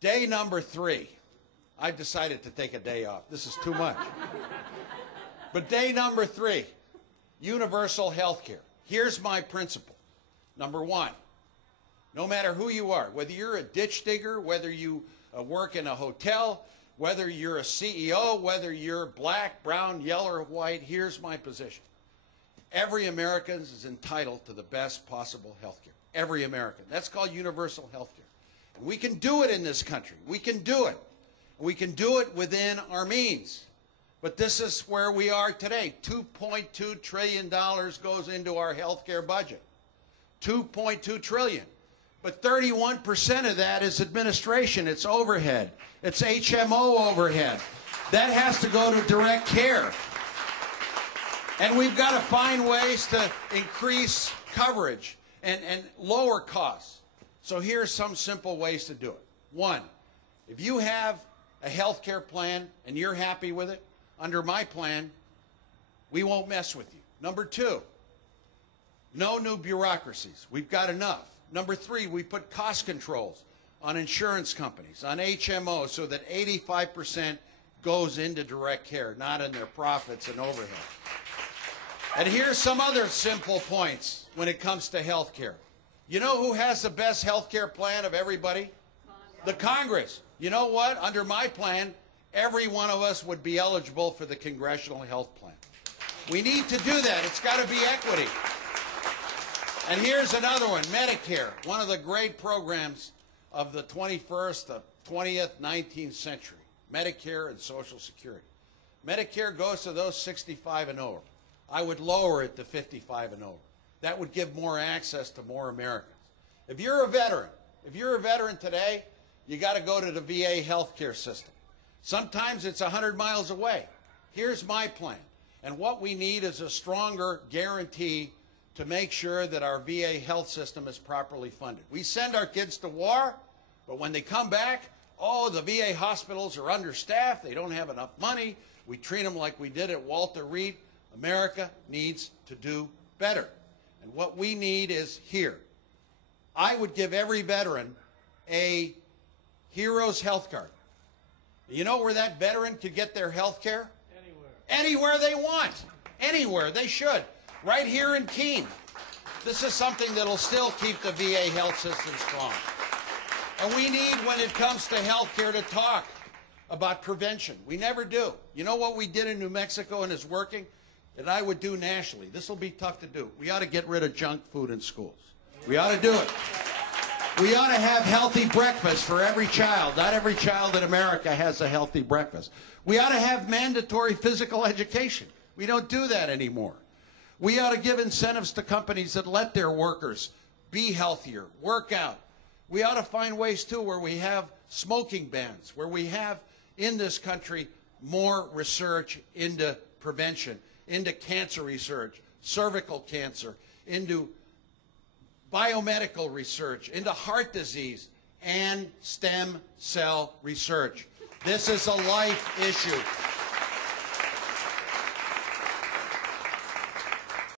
Day number 3. I've decided to take a day off. This is too much. But day number 3, universal health care. Here's my principle. Number 1, no matter who you are, whether you're a ditch digger, whether you work in a hotel, whether you're a CEO, whether you're black, brown, yellow, or white, here's my position. Every American is entitled to the best possible health care. Every American. That's called universal health care. And we can do it in this country. We can do it. We can do it within our means. But this is where we are today. $2.2 trillion goes into our health care budget. $2.2 trillion. But 31% of that is administration. It's overhead. It's HMO overhead. That has to go to direct care. And we've got to find ways to increase coverage and lower costs. So here's some simple ways to do it. 1, if you have a health care plan and you're happy with it, under my plan, we won't mess with you. Number 2, no new bureaucracies. We've got enough. Number 3, we put cost controls on insurance companies, on HMO, so that 85% goes into direct care, not in their profits and overhead. And here's some other simple points when it comes to health care. You know who has the best health care plan of everybody? The Congress. You know what? Under my plan, every one of us would be eligible for the Congressional Health Plan. We need to do that. It's got to be equity. And here's another one, Medicare, one of the great programs of the 21st, the 20th, 19th century, Medicare and Social Security. Medicare goes to those 65 and over. I would lower it to 55 and over. That would give more access to more Americans. If you're a veteran today, you got to go to the VA healthcare system. Sometimes it's 100 miles away. Here's my plan. And what we need is a stronger guarantee to make sure that our VA health system is properly funded. We send our kids to war, but when they come back, oh, the VA hospitals are understaffed, they don't have enough money, we treat them like we did at Walter Reed. America needs to do better. And what we need is here. I would give every veteran a Heroes Health Card. You know where that veteran could get their health care? Anywhere. Anywhere they want. Anywhere. They should. Right here in Keene. This is something that will still keep the VA health system strong. And we need, when it comes to health care, to talk about prevention. We never do. You know what we did in New Mexico and is working? That I would do nationally. This will be tough to do. We ought to get rid of junk food in schools. We ought to do it. We ought to have healthy breakfast for every child. Not every child in America has a healthy breakfast. We ought to have mandatory physical education. We don't do that anymore. We ought to give incentives to companies that let their workers be healthier, work out. We ought to find ways, too, where we have smoking bans, where we have, in this country, more research into prevention, into cancer research, cervical cancer, into biomedical research, into heart disease, and stem cell research. This is a life issue.